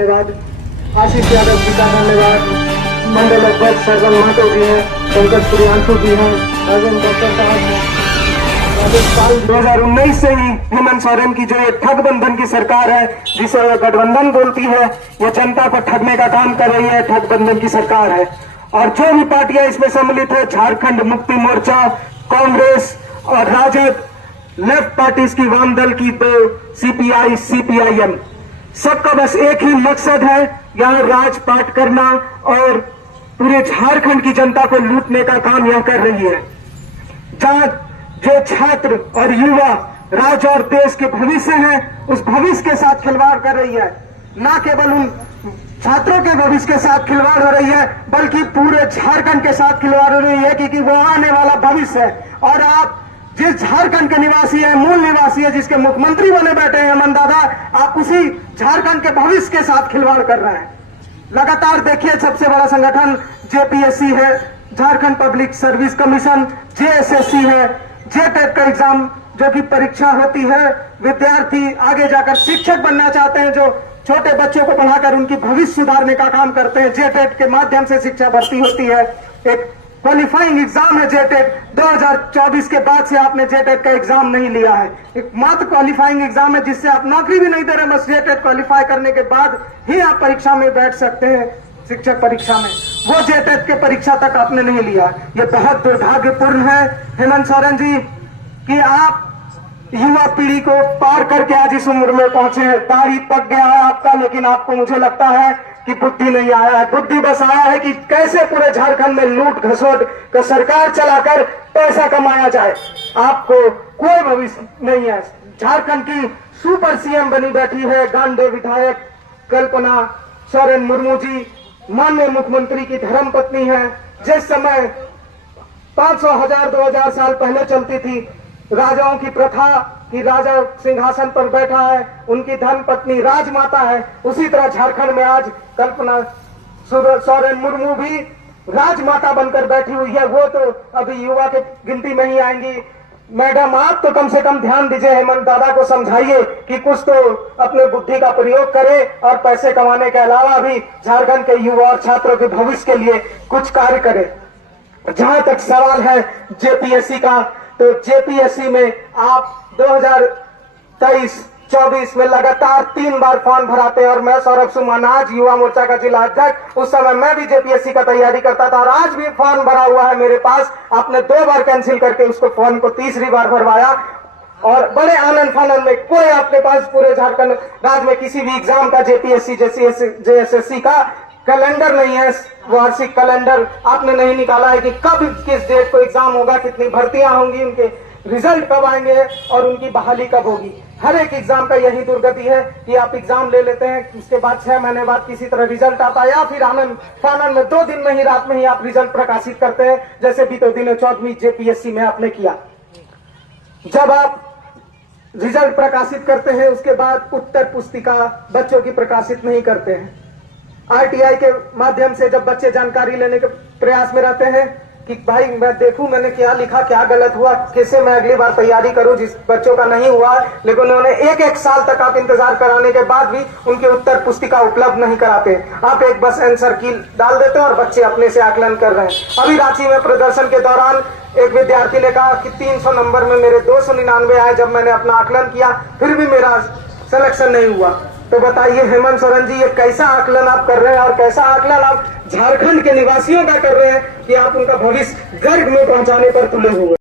धन्यवाद। आशीष यादव जी का धन्यवाद। मंडल अध्यक्ष सरवन महतो जी हैं, पंकज प्रियांशु जी हैं, अरविंद डॉक्टर साहब हैं। 2019 से ही हेमंत सोरेन की जो ये ठगबंधन की सरकार है, जिसे गठबंधन बोलती है, ये जनता को ठगने का काम कर रही है, ठगबंधन की सरकार है। और जो भी पार्टियां इसमें सम्मिलित है, झारखंड मुक्ति मोर्चा, कांग्रेस और राजद, लेफ्ट पार्टीज की, वाम दल की, तो सीपीआई, सीपीआईएम, सबका बस एक ही मकसद है, यहाँ राजपाट करना और पूरे झारखंड की जनता को लूटने का काम यह कर रही है। जहां जो छात्र और युवा राज्य और देश के भविष्य हैं, उस भविष्य के साथ खिलवाड़ कर रही है। न केवल उन छात्रों के भविष्य के साथ खिलवाड़ हो रही है, बल्कि पूरे झारखंड के साथ खिलवाड़ हो रही है, क्योंकि वो आने वाला भविष्य है। और आप जिस झारखंड के निवासी है, मूल निवासी है, जिसके मुख्यमंत्री बने बैठे हैं हेमंत दादा, आप उसी झारखंड के भविष्य के साथ खिलवाड़ कर रहे हैं। लगातार देखिए, सबसे बड़ा संगठन जेपीएससी है, Jharkhand public service commission, JSSC है, जेटेट का एग्जाम जो कि परीक्षा होती है, विद्यार्थी आगे जाकर शिक्षक बनना चाहते हैं, जो छोटे बच्चों को पढ़ाकर उनकी भविष्य सुधारने का काम करते हैं, जेटेट के माध्यम से शिक्षा भर्ती होती है। एक क्वालिफाइंग एग्जाम है जेटेट। 2024 के बाद से आपने जेटेट का एग्जाम नहीं लिया है, एक मात्र क्वालिफाइंग एग्जाम है, जिससे आप नौकरी भी नहीं दे रहे, बस जेटेट क्वालिफाई करने के बाद ही आप परीक्षा में बैठ सकते हैं, शिक्षक परीक्षा में। वो जेटेट के परीक्षा तक आपने नहीं लिया। ये बहुत दुर्भाग्यपूर्ण है हेमंत सोरेन जी कि आप युवा पीढ़ी को पार करके आज इस उम्र में पहुंचे हैं। दाढ़ी पक गया है आपका, लेकिन आपको मुझे लगता है कि बुद्धि नहीं आया है। बुद्धि बस आया है कि कैसे पूरे झारखंड में लूट घसोट का सरकार चलाकर पैसा कमाया जाए। आपको कोई भविष्य नहीं है। झारखंड की सुपर सीएम बनी बैठी है गांडे विधायक कल्पना सोरेन मुर्मू जी, माननीय मुख्यमंत्री की धर्मपत्नी है। जिस समय 500, 1000, 2000 साल पहले चलती थी राजाओं की प्रथा कि राजा सिंहासन पर बैठा है, उनकी धर्मपत्नी राजमाता है, उसी तरह झारखंड में आज कल्पना सोरेन मुर्मू भी राजमाता बनकर बैठी हुई है। वो तो अभी युवा के गिनती में ही आएंगी। मैडम, आप तो कम से कम ध्यान दीजिए, हेमंत दादा को समझाइए कि कुछ तो अपने बुद्धि का प्रयोग करे और पैसे कमाने के अलावा भी झारखंड के युवा और छात्रों के भविष्य के लिए कुछ कार्य करे। जहां तक सवाल है जेपीएससी का, तो जेपीएससी में आप 2023-24 में लगातार 3 बार फॉर्म भराते हैं। और मैं सौरभ सुमन, आज युवा मोर्चा का जिला अध्यक्ष, उस समय मैं भी जेपीएससी का तैयारी करता था और आज भी फॉर्म भरा हुआ है मेरे पास। आपने 2 बार कैंसिल करके उसको फॉर्म को तीसरी बार भरवाया और बड़े आनंद फानंद में। कोई आपके पास पूरे झारखंड राज्य में किसी भी एग्जाम का जेपीएससी जेएसएससी का कैलेंडर नहीं है, वार्षिक कैलेंडर आपने नहीं निकाला है कि कब किस डेट को एग्जाम होगा, कितनी भर्तियां होंगी, उनके रिजल्ट कब आएंगे और उनकी बहाली कब होगी। हर एक एग्जाम का यही दुर्गति है कि आप एग्जाम ले लेते हैं, उसके बाद 6 महीने बाद किसी तरह रिजल्ट आता है, या फिर आनंद फानंद में 2 दिन में ही, रात में ही आप रिजल्ट प्रकाशित करते हैं, जैसे बीते दिनों 14वीं जेपीएससी में आपने किया। जब आप रिजल्ट प्रकाशित करते हैं, उसके बाद उत्तर पुस्तिका बच्चों की प्रकाशित नहीं करते हैं। आरटीआई के माध्यम से जब बच्चे जानकारी लेने के प्रयास में रहते हैं कि भाई मैं देखूं मैंने क्या लिखा, क्या गलत हुआ, कैसे मैं अगली बार तैयारी करूं, जिस बच्चों का नहीं हुआ, लेकिन उन्होंने 1-1 साल तक आप इंतजार कराने के बाद भी उनके उत्तर पुस्तिका उपलब्ध नहीं कराते। आप एक बस आंसर की डाल देते हैं और बच्चे अपने से आकलन कर रहे हैं। अभी रांची में प्रदर्शन के दौरान एक विद्यार्थी ने कहा कि 300 नंबर में मेरे 299 आए, जब मैंने अपना आकलन किया फिर भी मेरा सिलेक्शन नहीं हुआ। तो बताइए हेमंत सोरेन जी, ये कैसा आकलन आप कर रहे हैं और कैसा आकलन आप झारखंड के निवासियों का कर रहे हैं कि आप उनका भविष्य गर्भ में पहुंचाने पर तुले हुए।